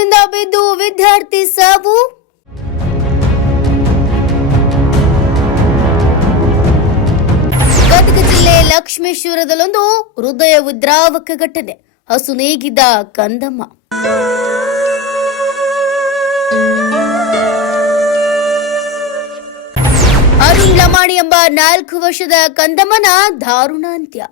ಬಸ್ನಿಂದ ಬಿದ್ದು ವಿದ್ಯಾರ್ಥಿ ಸಾವು. ಗದಗ ಜಿಲ್ಲೆ ಲಕ್ಷ್ಮೇಶ್ವರದಲ್ಲೊಂದು ಹೃದಯ ವಿದ್ರಾವಕ ಘಟನೆ. ಹಸು ನೇಗಿದ ಕಂದಮ್ಮ. ಅರುಣ್ ಲಮಾಣಿ ಎಂಬ 4 ವರ್ಷದ ಕಂದಮ್ಮನ ದಾರುಣ ಅಂತ್ಯ.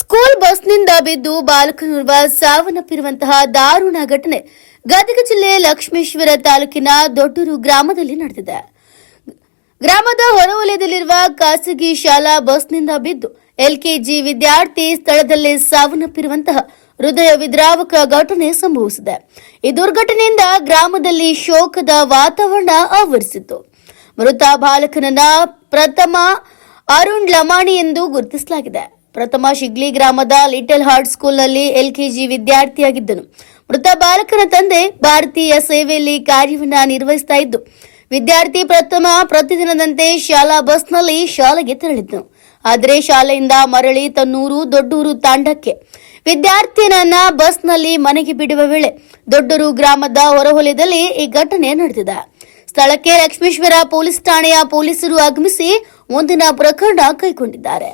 ಸ್ಕೂಲ್ ಬಸ್ನಿಂದ ಬಿದ್ದು ಬಾಲಕನೋರ್ವ ಸಾವನ್ನಪ್ಪಿರುವಂತಹ ದಾರುಣ ಘಟನೆ ಗದಗ ಜಿಲ್ಲೆ ಲಕ್ಷ್ಮೇಶ್ವರ ತಾಲೂಕಿನ ದೊಡ್ಡೂರು ಗ್ರಾಮದಲ್ಲಿ ನಡೆದಿದೆ. ಗ್ರಾಮದ ಹೊರವಲಯದಲ್ಲಿರುವ ಖಾಸಗಿ ಶಾಲಾ ಬಸ್ನಿಂದ ಬಿದ್ದು ಎಲ್ಕೆಜಿ ವಿದ್ಯಾರ್ಥಿ ಸ್ಥಳದಲ್ಲೇ ಸಾವನ್ನಪ್ಪಿರುವಂತಹ ಹೃದಯ ವಿದ್ರಾವಕ ಘಟನೆ ಸಂಭವಿಸಿದೆ. ಈ ದುರ್ಘಟನೆಯಿಂದ ಗ್ರಾಮದಲ್ಲಿ ಶೋಕದ ವಾತಾವರಣ ಆವರಿಸಿತ್ತು. ಮೃತ ಬಾಲಕನನ್ನ ಪ್ರಥಮ ಅರುಣ್ ಲಮಾಣಿ ಎಂದು ಗುರುತಿಸಲಾಗಿದೆ. ಪ್ರಥಮ ಶಿಗ್ಲಿ ಗ್ರಾಮದ ಲಿಟಲ್ ಹಾರ್ಟ್ ಸ್ಕೂಲ್ನಲ್ಲಿ ಎಲ್ಕೆಜಿ ವಿದ್ಯಾರ್ಥಿಯಾಗಿದ್ದನು. ಮೃತ ಬಾಲಕನ ತಂದೆ ಭಾರತೀಯ ಸೇವೆಯಲ್ಲಿ ಕಾರ್ಯವನ್ನ ನಿರ್ವಹಿಸ್ತಾ ಇದ್ದು, ವಿದ್ಯಾರ್ಥಿ ಪ್ರತಿದಿನದಂತೆ ಶಾಲಾ ಬಸ್ನಲ್ಲಿ ಶಾಲೆಗೆ ತೆರಳಿದ್ದನು. ಆದರೆ ಶಾಲೆಯಿಂದ ಮರಳಿ ತನ್ನೂರು ದೊಡ್ಡೂರು ತಾಂಡಕ್ಕೆ ವಿದ್ಯಾರ್ಥಿಯನ್ನ ಬಸ್ನಲ್ಲಿ ಮನೆಗೆ ಬಿಡುವ ವೇಳೆ ದೊಡ್ಡೂರು ಗ್ರಾಮದ ಹೊರವಲಯದಲ್ಲಿ ಈ ಘಟನೆ ನಡೆದಿದೆ. ಸ್ಥಳಕ್ಕೆ ಲಕ್ಷ್ಮೇಶ್ವರ ಪೊಲೀಸ್ ಠಾಣೆಯ ಪೊಲೀಸರು ಆಗಮಿಸಿ ಮುಂದಿನ ಪ್ರಕರಣ ಕೈಗೊಂಡಿದ್ದಾರೆ.